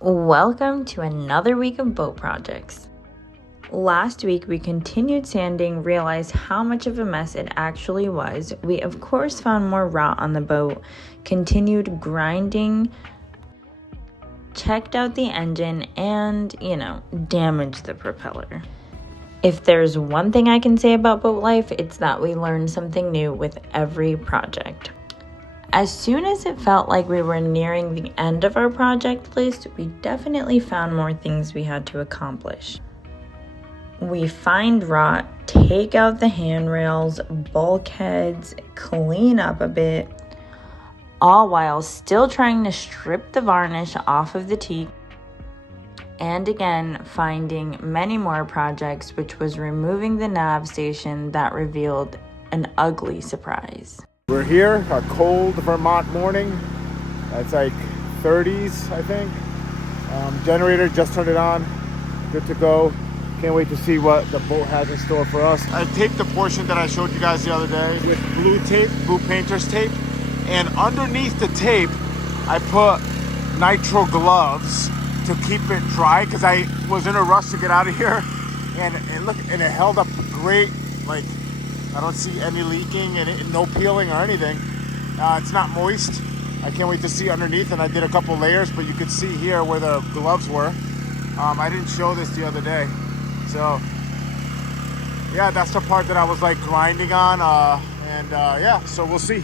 Welcome to another week of boat projects. Last week we continued sanding, realized how much of a mess it actually was. We of course found more rot on the boat, continued grinding, checked out the engine, and, damaged the propeller. If there's one thing I can say about boat life, it's that we learn something new with every project. As soon as it felt like we were nearing the end of our project list, we definitely found more things we had to accomplish. We find rot, take out the handrails, bulkheads, clean up a bit, all while still trying to strip the varnish off of the teak, and again finding many more projects, which was removing the nav station that revealed an ugly surprise. We're here, a cold Vermont morning. It's like 30s, I think. Generator, just turned it on. Good to go. Can't wait to see what the boat has in store for us. I taped the portion that I showed you guys the other day with blue tape, blue painter's tape. And underneath the tape, I put nitro gloves to keep it dry because I was in a rush to get out of here. And look, and it held up great. Like, I don't see any leaking and no peeling or anything. It's not moist. I can't wait to see underneath, and I did a couple layers, but you could see here where the gloves were. I didn't show this the other day. So, yeah, that's the part that I was like grinding on. Yeah, so we'll see.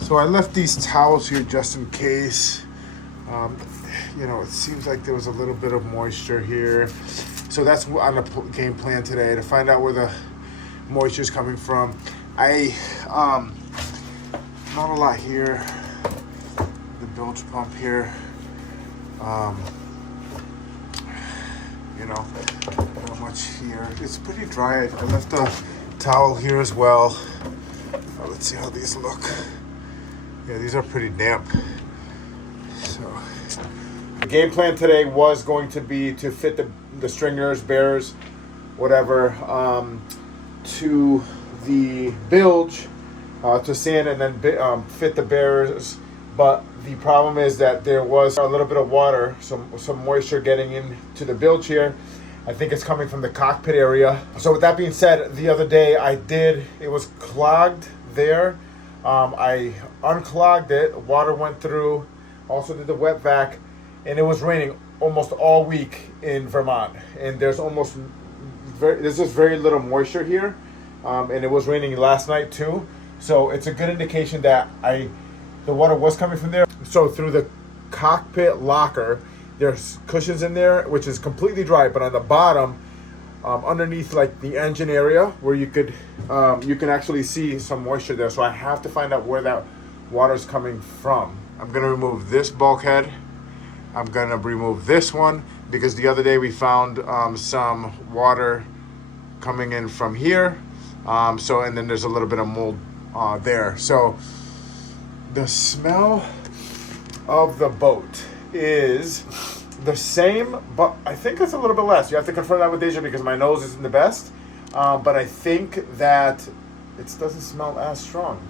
So I left these towels here just in case. It seems like there was a little bit of moisture here. So that's on the game plan today, to find out where the moisture is coming from. Not a lot here. The bilge pump here. Not much here. It's pretty dry. I left a towel here as well. Let's see how these look. Yeah, these are pretty damp. So, the game plan today was going to be to fit the stringers, bearers, whatever, to the bilge to sand and then fit the bearers. But the problem is that there was a little bit of water, some moisture getting into the bilge here. I think it's coming from the cockpit area. So with that being said, the other day it was clogged there. I unclogged it, water went through, also did the wet vac, and it was raining almost all week in Vermont. And there's just very little moisture here. And it was raining last night too. So it's a good indication that the water was coming from there. So through the cockpit locker, there's cushions in there, which is completely dry, but on the bottom, underneath like the engine area where you can actually see some moisture there. So I have to find out where that water's coming from. I'm gonna remove this bulkhead. I'm gonna remove this one because the other day we found some water coming in from here. And then there's a little bit of mold there. So the smell of the boat is the same, but I think it's a little bit less. You have to confirm that with Deja because my nose isn't the best. But I think that it doesn't smell as strong.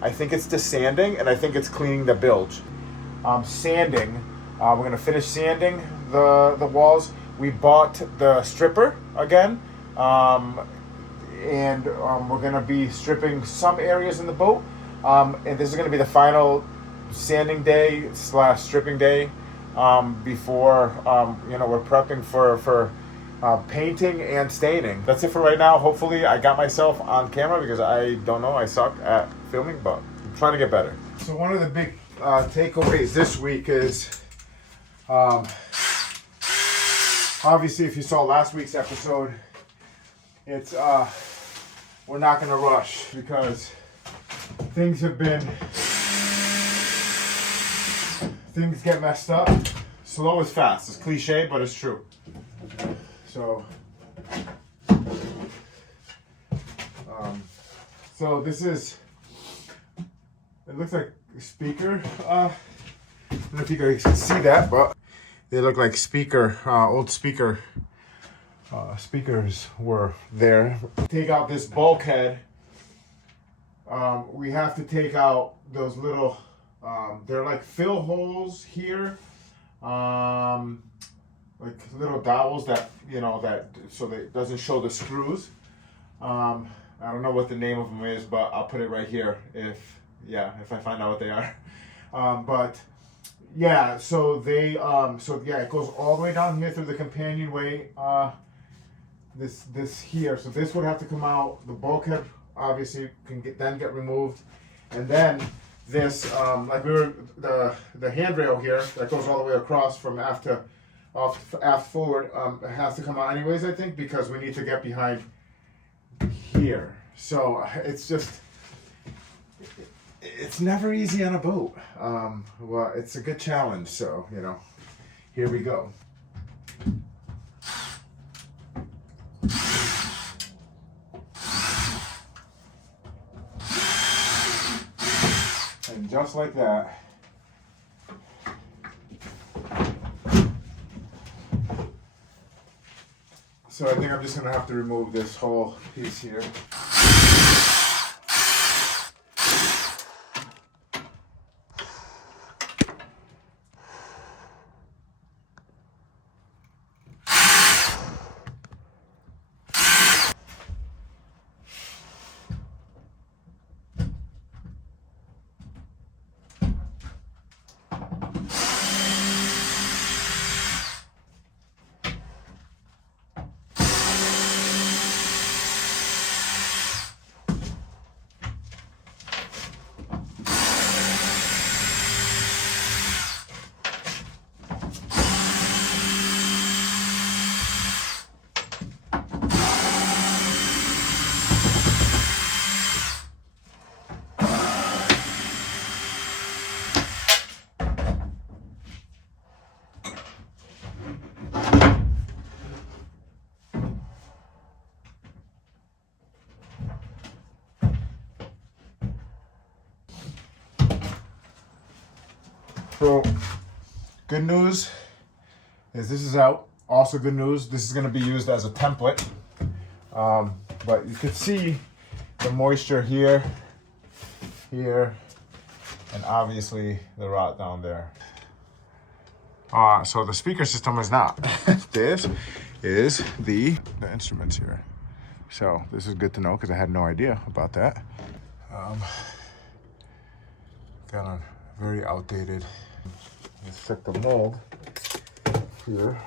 I think it's the sanding, and I think it's cleaning the bilge. Sanding, we're going to finish sanding the walls. We bought the stripper again, and we're going to be stripping some areas in the boat. And this is going to be the final sanding day / stripping day before we're prepping for painting and staining. That's it for right now. Hopefully I got myself on camera because I don't know, I suck at filming, but I'm trying to get better. So one of the big takeaways this week is obviously if you saw last week's episode, it's we're not going to rush because things have been things get messed up, slow is fast. It's cliche, but it's true. So, so this is, it looks like a speaker. I don't know if you guys can see that, but they look like speaker, old speaker. Speakers were there. Take out this bulkhead. We have to take out those little, they're like fill holes here. Like little dowels that, you know, that so that it doesn't show the screws. I don't know what the name of them is, but I'll put it right here if I find out what they are. But yeah, so they it goes all the way down here through the companionway. This here, so this would have to come out. The bulkhead obviously can get removed, and then this like the handrail here that goes all the way across from aft forward it has to come out anyways, I think, because we need to get behind here. So it's never easy on a boat. Well, it's a good challenge, so you know, here we go. And just like that, so I think I'm just gonna have to remove this whole piece here. So, good news is this is out. Also good news, this is going to be used as a template. But you can see the moisture here, and obviously the rot down there. So the speaker system is not. This is the instruments here. So this is good to know because I had no idea about that. Got a very outdated. Let's check the mold here.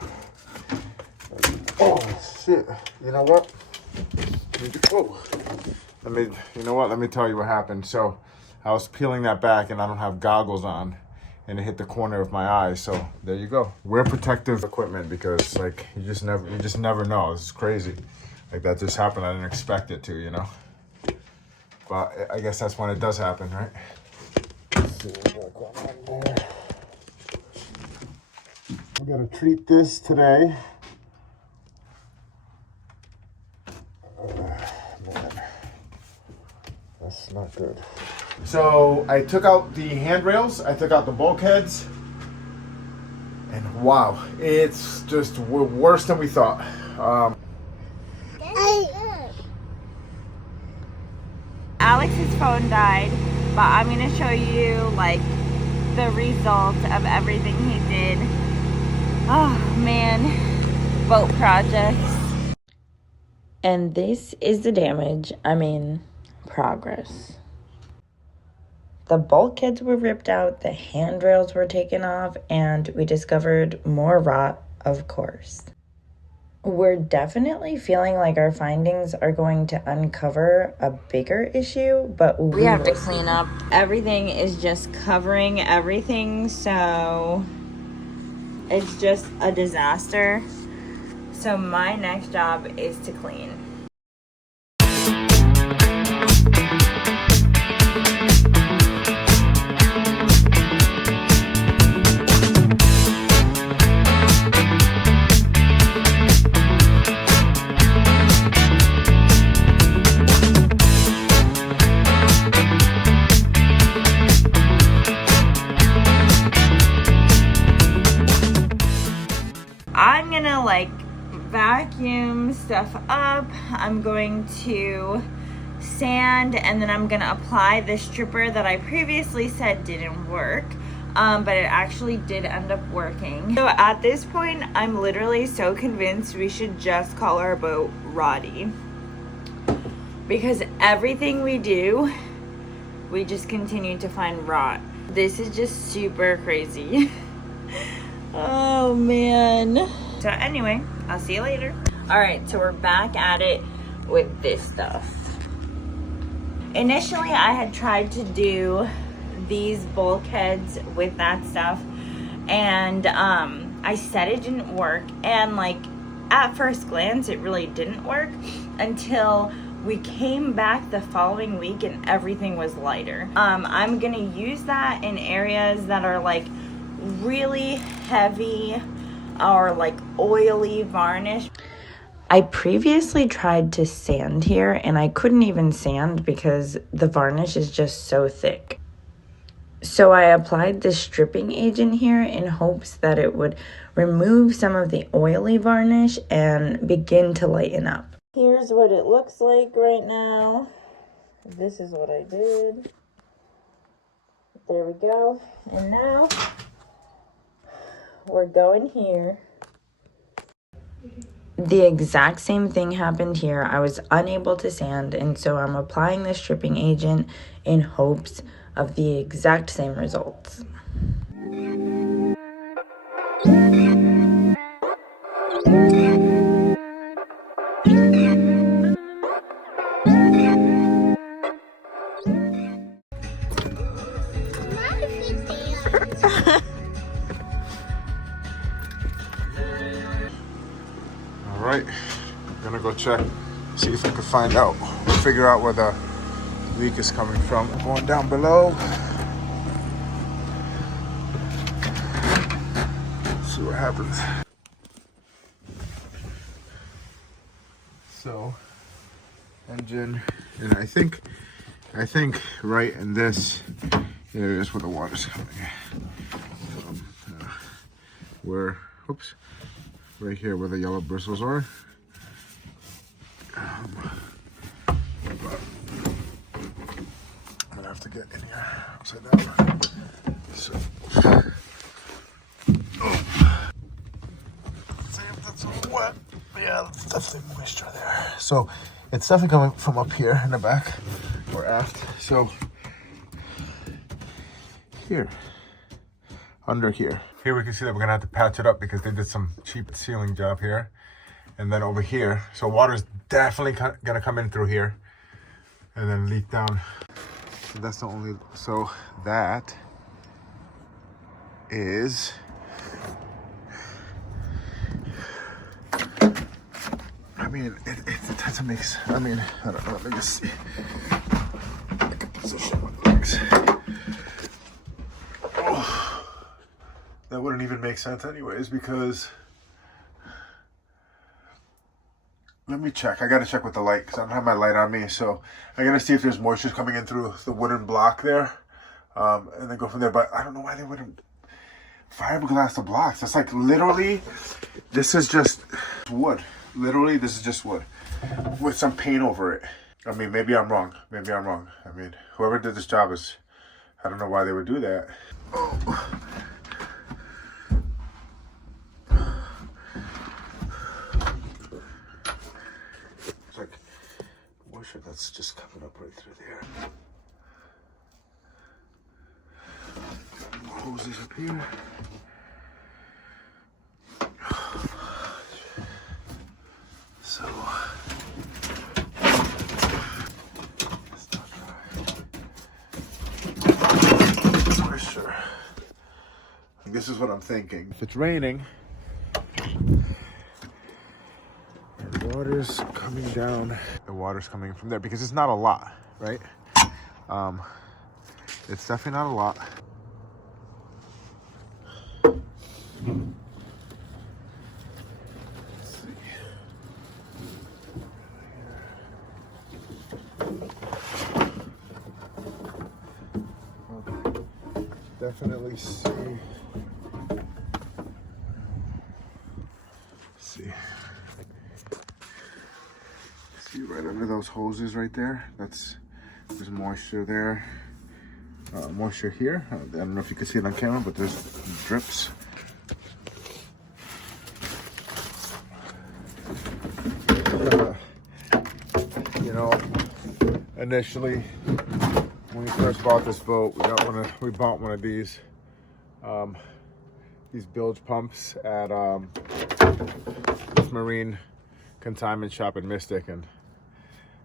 Oh shit! You know what? Let me tell you what happened. So I was peeling that back, and I don't have goggles on, and it hit the corner of my eye. So there you go. Wear protective equipment because, like, you just never know. This is crazy. Like, that just happened. I didn't expect it to, you know. But I guess that's when it does happen, right? Let's see what we got going on there. We gotta treat this today. Man, that's not good. So I took out the handrails, I took out the bulkheads, and wow, it's just worse than we thought. Alex's phone died, but I'm gonna show you like the result of everything he did. Oh man, boat projects. And this is the damage, progress. The bulkheads were ripped out, the handrails were taken off, and we discovered more rot, of course. We're definitely feeling like our findings are going to uncover a bigger issue, but we have to clean up. Everything is just covering everything, so it's just a disaster. So my next job is to clean. I'm gonna like vacuum stuff up. I'm going to sand, and then I'm gonna apply the stripper that I previously said didn't work. But it actually did end up working. So at this point, I'm literally so convinced we should just call our boat Roddy. Because everything we do, we just continue to find rot. This is just super crazy. Oh man. So anyway, I'll see you later. All right, so we're back at it with this stuff. Initially, I had tried to do these bulkheads with that stuff, and I said it didn't work, and like at first glance it really didn't work until we came back the following week and everything was lighter. I'm gonna use that in areas that are like really heavy or like oily varnish. I previously tried to sand here and I couldn't even sand because the varnish is just so thick. So I applied this stripping agent here in hopes that it would remove some of the oily varnish and begin to lighten up. Here's what it looks like right now. This is what I did. There we go. And now we're going here. The exact same thing happened here. I was unable to sand, and so I'm applying the stripping agent in hopes of the exact same results. All right, I'm gonna go check, see if I can find out, figure out where the leak is coming from. Going down below. See what happens. So, engine, and I think right in this area is where the water's coming. Where, oops, right here where the yellow bristles are. I'm gonna have to get in here upside down. So, see if that's all wet. Yeah, there's definitely moisture there. So it's definitely coming from up here in the back or aft. So here, under here. Here we can see that we're gonna have to patch it up because they did some cheap sealing job here. And then over here, so water's definitely gonna come in through here and then leak down. So that's the only, so that is, I mean, it doesn't make sense. I mean, I don't know, let me just see. I can position my legs. Oh, that wouldn't even make sense anyways because, let me check. I gotta check with the light because I don't have my light on me. So I gotta see if there's moisture coming in through the wooden block there, and then go from there. But I don't know why they wouldn't fiberglass the blocks. That's like literally, this is just wood. Literally, this is just wood with some paint over it. I mean, maybe I'm wrong. Maybe I'm wrong. I mean, whoever did this job is, I don't know why they would do that. Oh. That's just coming up right through there. More hoses up here. So it's not dry. Moisture. This is what I'm thinking. If it's raining, water's coming down. The water's coming from there because it's not a lot, right? It's definitely not a lot. Let's see. Definitely see. see. See right under those hoses right there? There's moisture there. Moisture here. I don't know if you can see it on camera, but there's drips. You know, initially when we first bought this boat, we bought one of these bilge pumps at this marine consignment shop in Mystic, and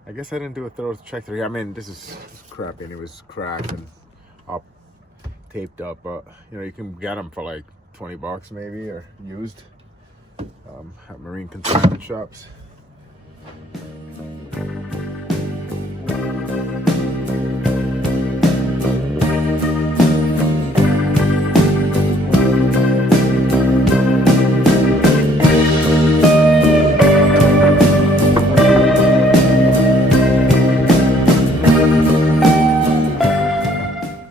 I guess I didn't do a thorough check through here. I mean, this is crappy, and it was cracked and all taped up, but you know, you can get them for like 20 bucks maybe, or used at marine consignment shops.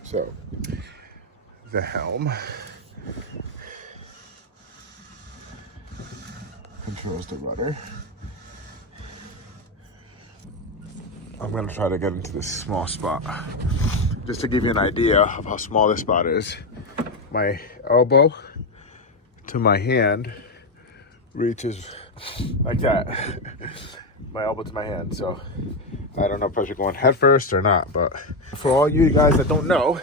So, the helm controls the rudder. I'm gonna try to get into this small spot. Just to give you an idea of how small this spot is, my elbow to my hand reaches like that. My elbow to my hand. So I don't know if I should go in head first or not, but for all you guys that don't know,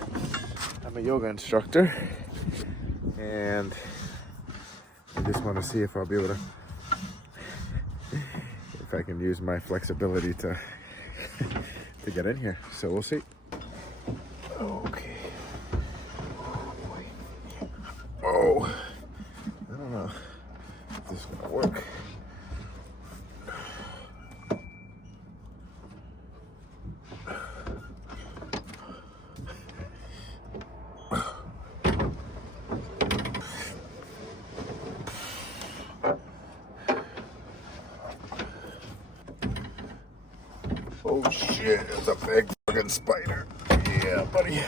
I'm a yoga instructor, and I just want to see if I'll be able to, if I can use my flexibility to get in here. So we'll see. Okay. Oh, I don't know if this is gonna work. Oh shit, it's a big fucking spider. Yeah, buddy.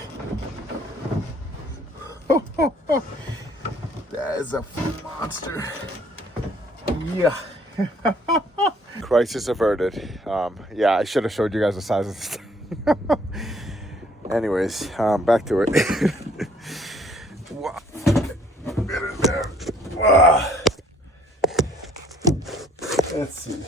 That is a monster. Yeah. Crisis averted. Yeah, I should have showed you guys the size of this thing. Anyways, back to it. Wow. Get in there. Wow. Let's see.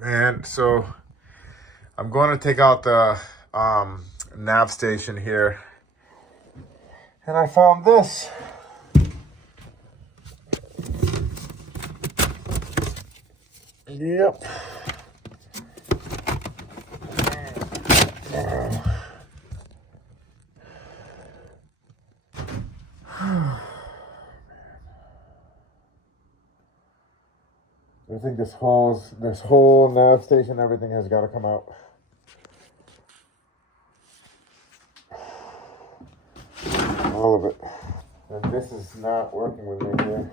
Man, so I'm going to take out the nav station here, and I found this. Yep. I think this whole nav station, everything has got to come out. All of it. And this is not working with me here.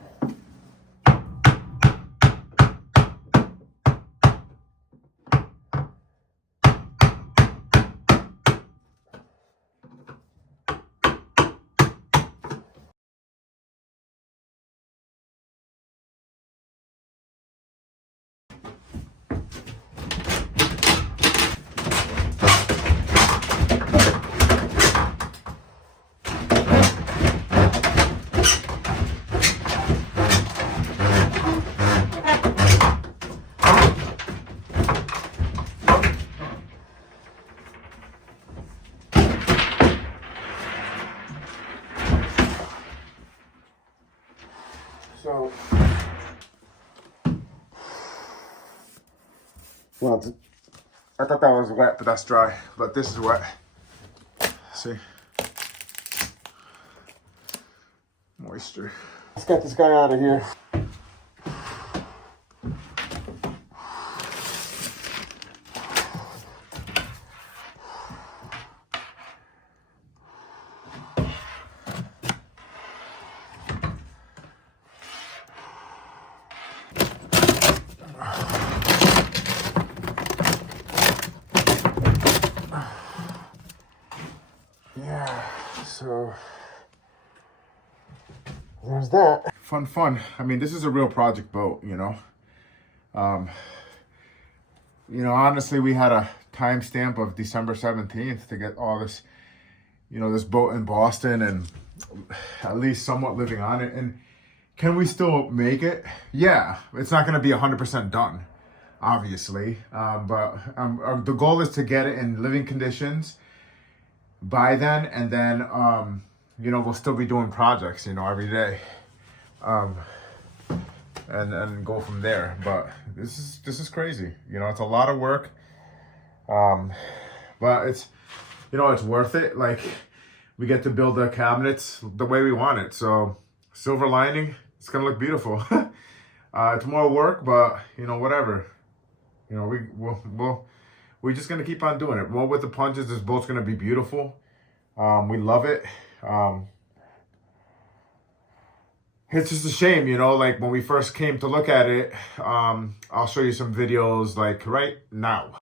So, well, I thought that was wet, but that's dry. But this is wet. See? Moisture. Let's get this guy out of here. Yeah, so there's that. Fun. I mean, this is a real project boat, you know. Honestly, we had a timestamp of December 17th to get all this, this boat in Boston and at least somewhat living on it. And can we still make it? Yeah, it's not going to be 100% done, obviously. But the goal is to get it in living conditions by then. And then, we'll still be doing projects, every day. And go from there. But this is crazy. It's a lot of work. But it's worth it. Like, we get to build the cabinets the way we want it. So silver lining, it's gonna look beautiful. It's more work, but whatever. We're just gonna keep on doing it. Roll with the punches. This boat's gonna be beautiful. We love it. It's just a shame, like when we first came to look at it. I'll show you some videos like right now.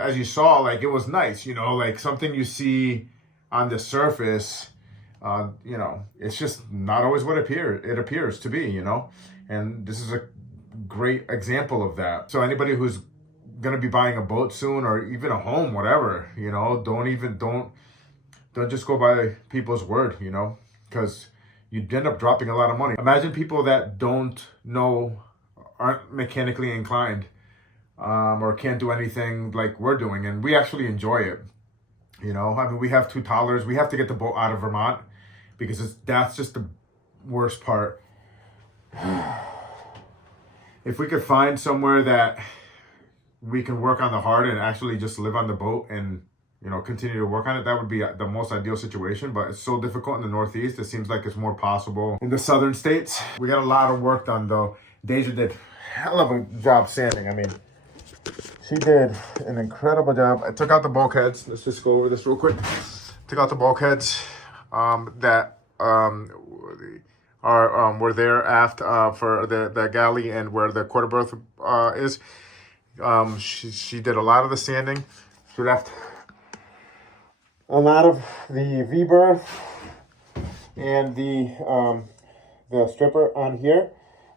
As you saw, like, it was nice, like something you see on the surface, it's just not always what it appears to be, and this is a great example of that. So anybody who's going to be buying a boat soon, or even a home, whatever, don't just go by people's word, because you'd end up dropping a lot of money. Imagine people that aren't mechanically inclined, or can't do anything like we're doing, and we actually enjoy it. We have two toddlers. We have to get the boat out of Vermont because that's just the worst part. If we could find somewhere that we can work on the hard and actually just live on the boat and continue to work on it, that would be the most ideal situation. But it's so difficult in the Northeast. It seems like it's more possible in the southern states. We got a lot of work done though. Deja did hell of a job sanding. I mean, she did an incredible job. I took out the bulkheads. Let's just go over this real quick. Took out the bulkheads that were there aft for the galley and where the quarter berth is. She did a lot of the sanding. She left a lot of the V-berth and the stripper on here,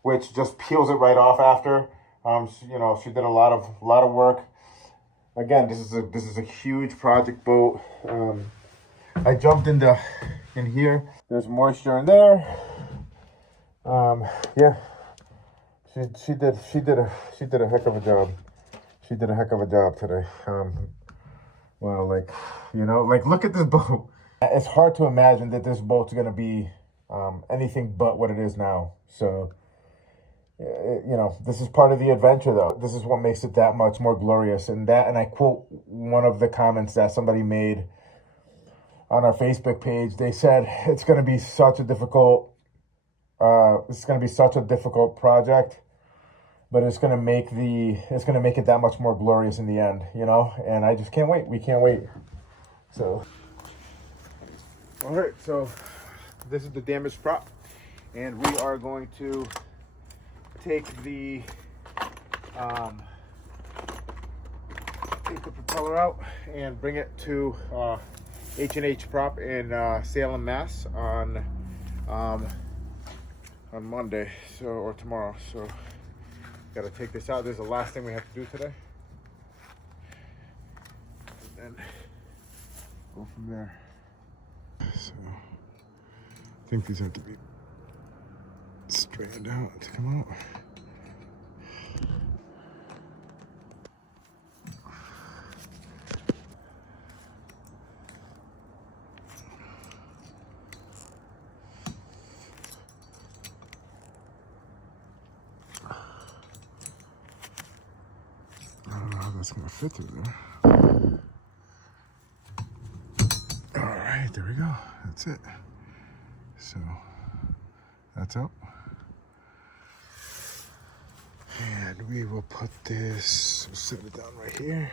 which just peels it right off after. She did a lot of work. Again, this is a huge project boat. I jumped in here. There's moisture in there. Yeah, she did a heck of a job. She did a heck of a job today. Well, look at this boat. It's hard to imagine that this boat's gonna be anything but what it is now. So. This is part of the adventure, though. This is what makes it that much more glorious. And I quote one of the comments that somebody made on our Facebook page. They said it's going to be such a difficult project, but it's going to make it that much more glorious in the end. And I just can't wait. We can't wait. So, all right. So this is the damaged prop, and we are going to take the propeller out and bring it to H&H Prop in Salem, Mass on Monday, or tomorrow. So got to take this out. This is the last thing we have to do today, and then go from there. So I think these have to be straightened out to come out. that's gonna fit through there. All right, there we go. That's it. So that's out. And we will put this, we'll set it down right here.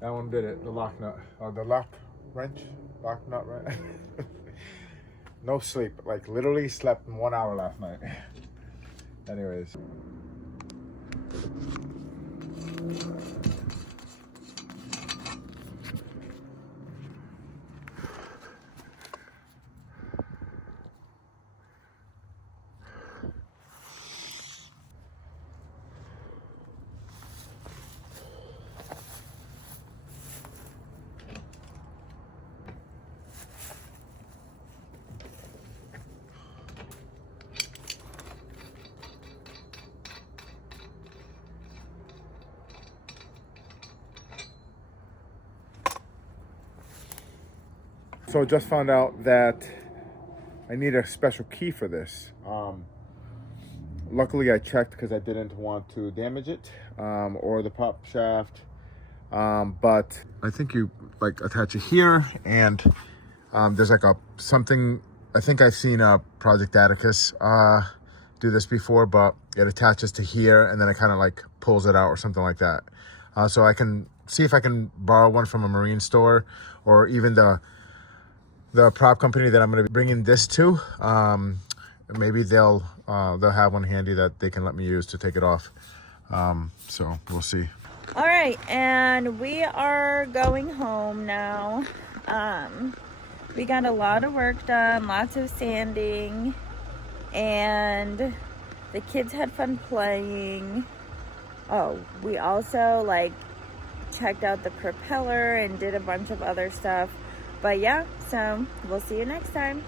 That one did it, the lock nut, the lock wrench, lock nut wrench. No sleep, like literally slept 1 hour last night. Anyways. So just found out that I need a special key for this. Luckily I checked because I didn't want to damage it or the prop shaft. But I think you like attach it here, and there's like something, I think I've seen Project Atticus do this before, but it attaches to here and then it kind of like pulls it out or something like that. So I can see if I can borrow one from a marine store, or even the prop company that I'm going to be bringing this to. Maybe they'll have one handy that they can let me use to take it off. So we'll see. All right, and we are going home now. We got a lot of work done, lots of sanding, and the kids had fun playing. Oh, we also like checked out the propeller and did a bunch of other stuff. But yeah, so we'll see you next time.